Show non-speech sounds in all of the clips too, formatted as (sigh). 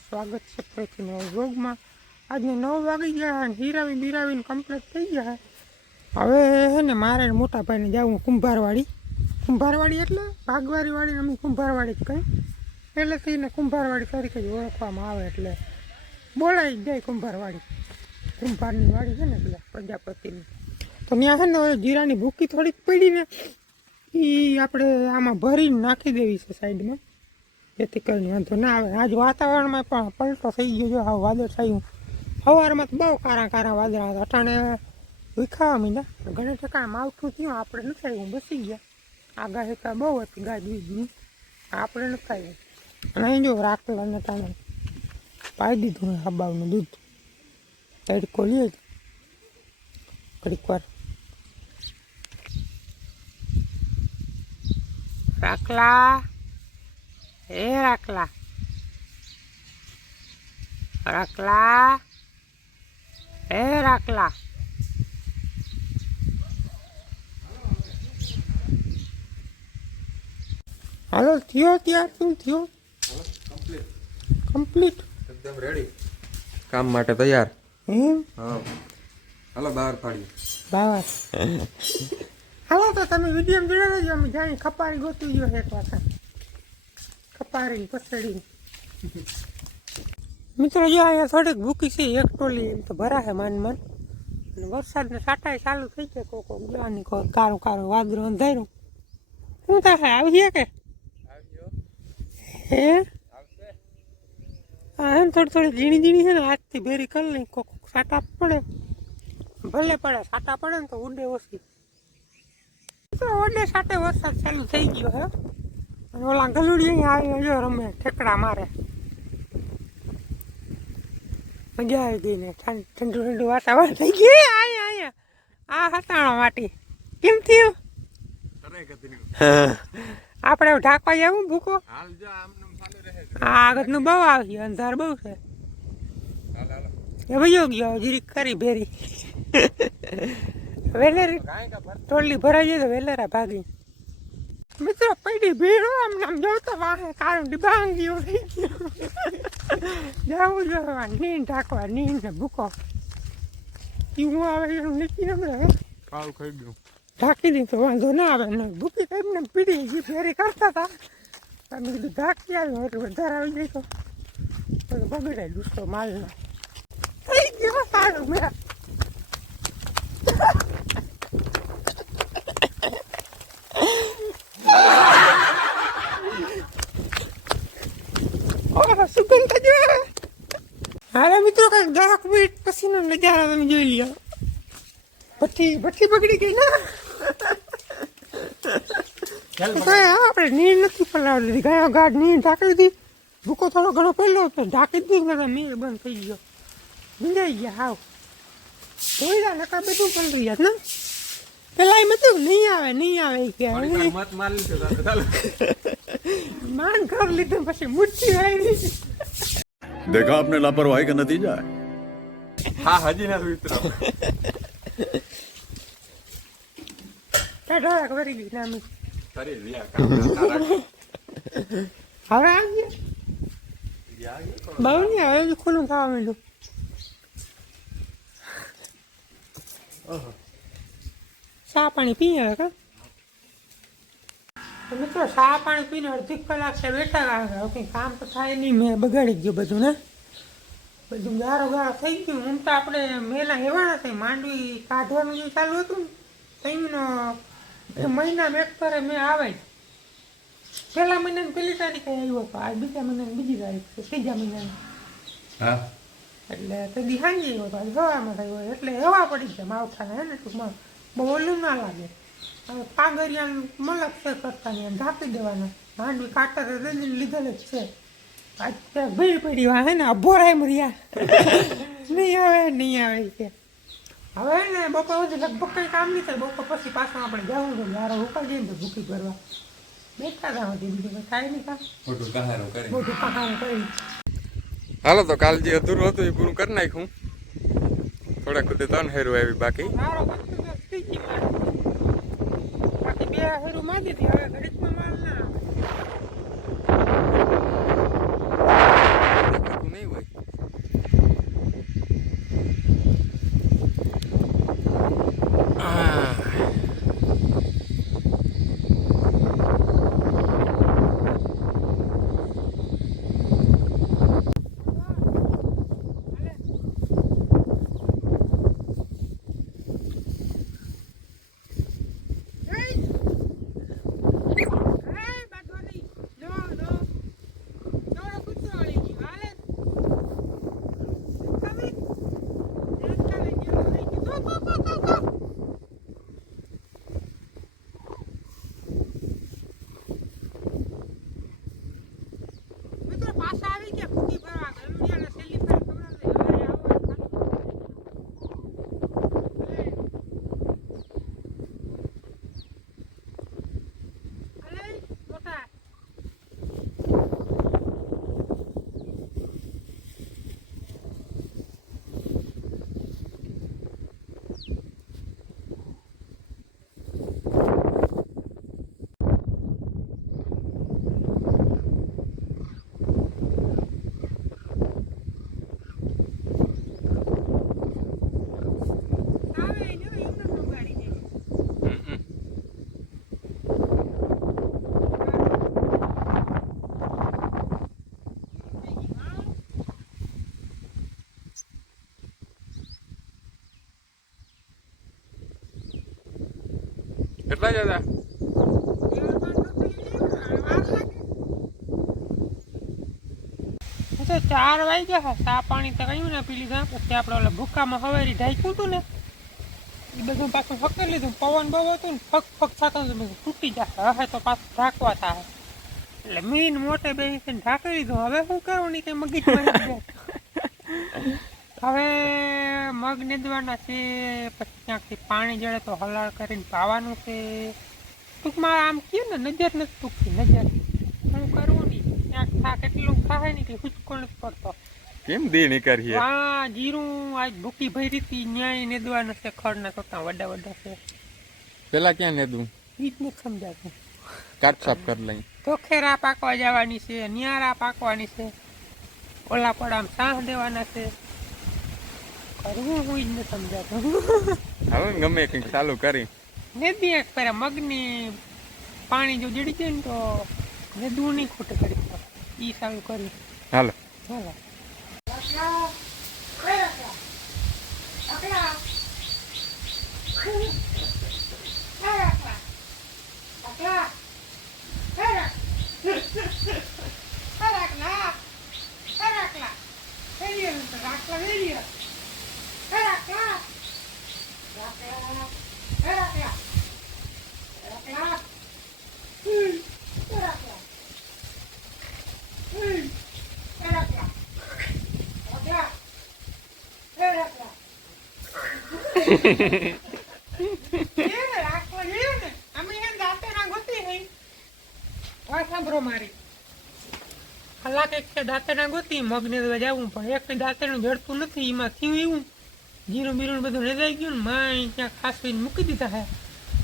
સ્વાગત છે ફરીથી નવા વ્લોગમાં આજને નવ વાગી ગયા અને હીરાવી બિરાવીને કમ્પ્લીટ થઈ ગયા હવે હે ને મારે મોટાભાઈને મોટા ભાઈને જવું કુંભારવાડી કુંભારવાડી એટલે ભાગવારીવાડી અમે કુંભારવાડી જ કહી એટલે એને કુંભારવાડી તરીકે જ ઓળખવામાં આવે એટલે બોલાઈ જ જાય કુંભારવાડી કુંભારની વાડી છે ને એટલે પ્રજાપતિની તો ત્યાં છે ને હવે જીરાની ભૂકી થોડીક પડી ને એ આપણે આમાં ભરીને નાખી દેવી છે સાઈડમાં જેથી કરીને વાંધો ના આવે. આજ વાતાવરણમાં પણ પલટો થઈ ગયો જો આ વાદળ થયું. સવારમાં તો બહુ કારા કારા વાદળા હતા. અટાણે વિખાવા મીંડા ઘણા ટકા માવઠું થયું. આપણે નથી આવ્યું, બસી ગયા. આ ગાય કા બહુ હતી ગાજવીજની આપણે નથી આવ્યું. અને અહીં જો રાખલા ને ટાણે પાઈ દીધું હબાવનું દૂધ. તડકો લઈએ ઘડીક વાર. રાખલા. એ રાખલા. રાખલા. એ રાખલા. હાલો થયો ત્યાર શું થયો? કમ્પ્લીટ. એકદમ રેડી કામ માટે તૈયાર. એમ? હા. હાલો બહાર પાડી બહાર. હાલો તો તમે વીડિયો જોડે રહેજો અમે જાણી ખપારી ગોતી ગયો એક વખત. ખપારી પસડી મિત્રો જો અહીંયા થોડીક ભૂકી છે એક ટોલી એમ તો ભરાશે માન માન. અને વરસાદને સાટાય ચાલુ થઈ જાય કોકો ગવાની કો કારું કારું વાદળું અંધારું શું થશે આવશે કે? હે? હા એમ થોડી થોડી ઝીણી ઝીણી છે ને હાથથી ભેરી કરી લઈ કોક સાટા પડે. ભલે પડે સાટા પડે ને તો ઉડે ઓછી. ઓડે સાટે વરસાદ ચાલુ થઈ ગયો હે. ઓલા ગલુડી અહીંયા આવી જો રમે ઠેકડા મારે. મજા આવી ગઈ ને ઠંડુ ઠંડુ વાતાવરણ થઈ ગયું. અહીંયા અહીંયા. આ હતાણો માટી. કેમ થયું? આપણે ઢાકવા જવું ભૂકો? જો આગળનું બહુ આવી અંધાર બહુ છે. એ વયો ગયો જીરીક કરી ભેરી. (laughs) વેલેરી ટોલી ભરાઈ જાય તો વેલેરા ભાગી. મિત્રો પડી ભીડો આમ નામ જોતો વાહે કાળું ડિબાંગી થઈ ગયો જવું જો નીન ઢાંકવા નીન ને ભૂકો હું આવે એનું નીકળી નમરે કાળું ખાઈ ગયું ઢાંકી દી તો વાંધો ના આવે ને ભૂકી કઈ ને પીડી ગઈ ફેરી કરતા હતા તમે કીધું ઢાંકી આવ્યો એટલે વધારે આવી તો તો બગડે દુસ્તો માલનો થઈ ગયો સારું મેં ઓહ સુગંધ જો હાલે મિત્રો કંઈક દસ મિનિટ પછીનો નજારો તમે જોઈ લ્યો. ભઠ્ઠી ભઠ્ઠી બગડી ગઈ ના. આપણે નીર નથી પલાવી દીધી ગયા ગાઢ નીર ઢાંકી દીધી. ભૂકો થોડો ઘણો પહેલો તો ઢાંકી દીધી ને નીર બંધ થઈ ગયો. ભીંજાઈ ગયા હાવ. ધોઈડા નકા બધું પણ રહ્યા ને. પેલા એમ હતું નહીં આવે નહીં આવે. કે માર માન ઘર લીધું પછી મુઠ્ઠી આવી देखा आपने लापरवाही का नतीजा है હા હજી નથી ઉતરો ઢોળાક ભરી ગઈ નામી કરી રહ્યા કામ તારા હવે આવી ગયા બહુ નહીં હવે હજી ખુલ્લું થવા માંડ્યું ચા પાણી પીએ હવે કા તો મિત્રો ચા પાણી પીને અડધી કલાક છે બેઠા આવે કંઈ કામ તો થાય નહીં મેં બગાડી ગયું બધું ને? બધું ગારો ગારો થઈ ગયું. હું તો આપણે મેલા હેવાના થઈ માંડવી કાઢવાનું જે ચાલુ હતું તઈનો એ મહિનામાં એક ફરે મેં આવે પહેલા મહિનાની પહેલી તારીખે આવ્યો હતો. આ બીજા મહિનાની બીજી તારીખ ત્રીજા મહિનાની. એટલે તે દી હાંજી આવ્યો હતો. ગવામાં હવામાં થયો. એટલે એવા પડી જાય માવઠાને હે ને? ટૂંકમાં બહુ ઓલું ના લાગે. હવે પાગરિયાનું મલક છે કરતા ને ઢાંકી દેવાના. માંડવી કાંટા તો લીધેલ જ છે. અત્યારે ભીડ પડી હોય હે ને અભોરાય મર્યા. નહીં આવે નહીં આવે છે કે. હવે ને બપોર સુધી લગભગ કંઈ કામ નહીં થાય. બપોર પછી પાછું આપણે જવું છે યારો ઉપાડી જઈને તો ભૂકી ભરવા. બેઠા હતા હતી બીજું કંઈ નહીં કામ. મોટું કહારો કરી. મોટું કહારો કરી. હાલો તો કાલ જે અધૂરું હતું એ પૂરું કરી નાખ્યું. થોડાક સુધી ત્રણ હેરું આવી બાકી મારો વસ્તુ તો થઈ ગઈ મારી. બાકી બે હેરું માં દીધી હવે ઘડીકમાં માલ ના આવે. નહીં હોય આહ. મિત્રો પાછા આવી ગયા ફૂટી ભરવા ગલુડિયાને છેલ્લી ફેર ખવડાવી દે. હવે આવો. અલે, મોટા આવે જો એમને ઉગાડી દે હમ, હમ. કેટલા જતા તો ચાર વાગ્યા ગયા સા પાણી તો કયું ને પીલી ગયા પછી આપણે ઓલા ભૂકામાં હવેરી ઢાંક્યું હતું ને એ બધું પાછું ફકરી લીધું. પવન બહુ હતું ને ફક ફક થતો હતો બધું તૂટી જશે. હવે તો પાછું ઢાંકવા થાય. એટલે મીન મોટે બે ઢાંકી લીધું હવે શું કરવું નહીં કઈ મગજ હવે મગ નીંદવાના છે પછી ક્યાંકથી પાણી જડે તો હલાળ કરીને પાવાનું છે. ટૂંકમાં આમ કહ્યું ને નજર નથી ટૂંકતી નજર. હું કરવું નહીં. ક્યાંક થાક એટલું થાય ને કે હુચકો નથી પડતો. કેમ દી નીકળીએ હા જીરું આજ ભૂકી ભરી હતી ન્યાય નેદવાના છે ખડના ટોટા વડા વડા છે. પેલા ક્યાં નેદું ઈ જ નથી સમજાતું. કાટ સાફ કરી લઈ. તોખેરા પાકવા જવાની છે નિયારા પાકવાની છે. ઓલા પડામ સાહ દેવાના છે. કરવું હું જ નથી સમજાતું. હાલો ગમે કંઈક ચાલુ કરી. નેદી એક પર મગની પાણી જો જડી જાય ને તો નેદવું નહીં ખોટે કરી ઈ સારું કરી. હાલો. ચાલો સાંભળો કલાક એક છે દાંતેડા ગોતી મગને તો જવું પણ એક દાંતેડું જડતું નથી એમાં થયું એવું જીરું બીરું બધું રેદાઈ ગયું ને માય ત્યાં ખાસવીને મૂકી દીધા હે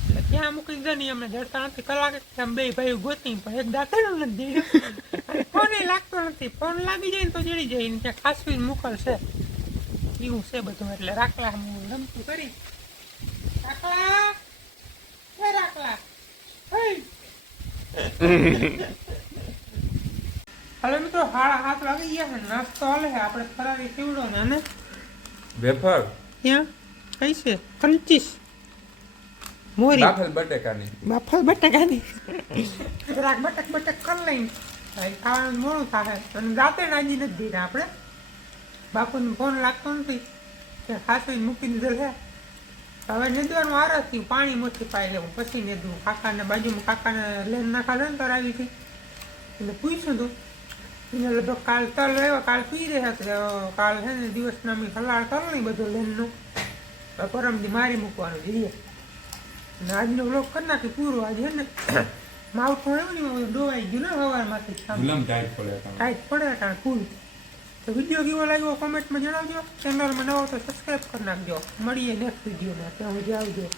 એટલે ત્યાં મૂકી દીધા ને અમને જડતા નથી કલાક એક બે ભાઈ ગોતી પણ એક દાંતેડું નથી જડ્યું ફોન લાગતો નથી ફોન લાગી જાય ને તો જડી જાય ને ત્યાં ખાસવીને મોકલશે એવું છે બધું એટલે રાખલા હું રમતું કરી. રાખલા. એ રાખલા. હે હાલો મિત્રો હાડા હાથ લાગી ગયા છે નાસ્તો હાલે છે આપણે ફરારી સીવડો ને અને? વેફર? ત્યાં કઈ છે? કંચીસ મોરી. બાફલ બટેકાની. બાફલ બટાકાની. રાખ બટક બટક કર લઈને. ભાઈ ખાવાનું મોડું થાય અને રાતે નાજી નથી દીધા આપણે. બાપુને ફોન લાગતો નથી કે ખાસી મૂકી દીધેલ છે હવે નીંદવાનું આરસ થયું પાણી મોથી પાઈ લેવું પછી નીંદવું કાકાને બાજુમાં કાકાને લેન નાખા લેન કરાવી હતી. એટલે પૂછ્યું હતું એને લગભગ કાલ તલ રહ્યો કાલ પી રહ્યા છે. કાલ છે ને દિવસના મેં તલ નહીં બધું લેનનું પરમથી મારી મૂકવાનું જોઈએ અને આજનો બ્લોક કરી નાખી પૂરો. આજે ને (coughs) માવઠું આવ્યું ને એમાં ડોવાઈ ગયું ને સવારમાંથી જ. ટાઈટ પડે ટાઈટ પડે કાં ફૂલ. તો વીડિયો કેવો લાગ્યો? કોમેન્ટમાં જણાવજો. ચેનલમાં નવો તો સબસ્ક્રાઈબ કરી નાખજો. મળીએ નેક્સ્ટ વિડીયોમાં. ત્યાં હું આવજો.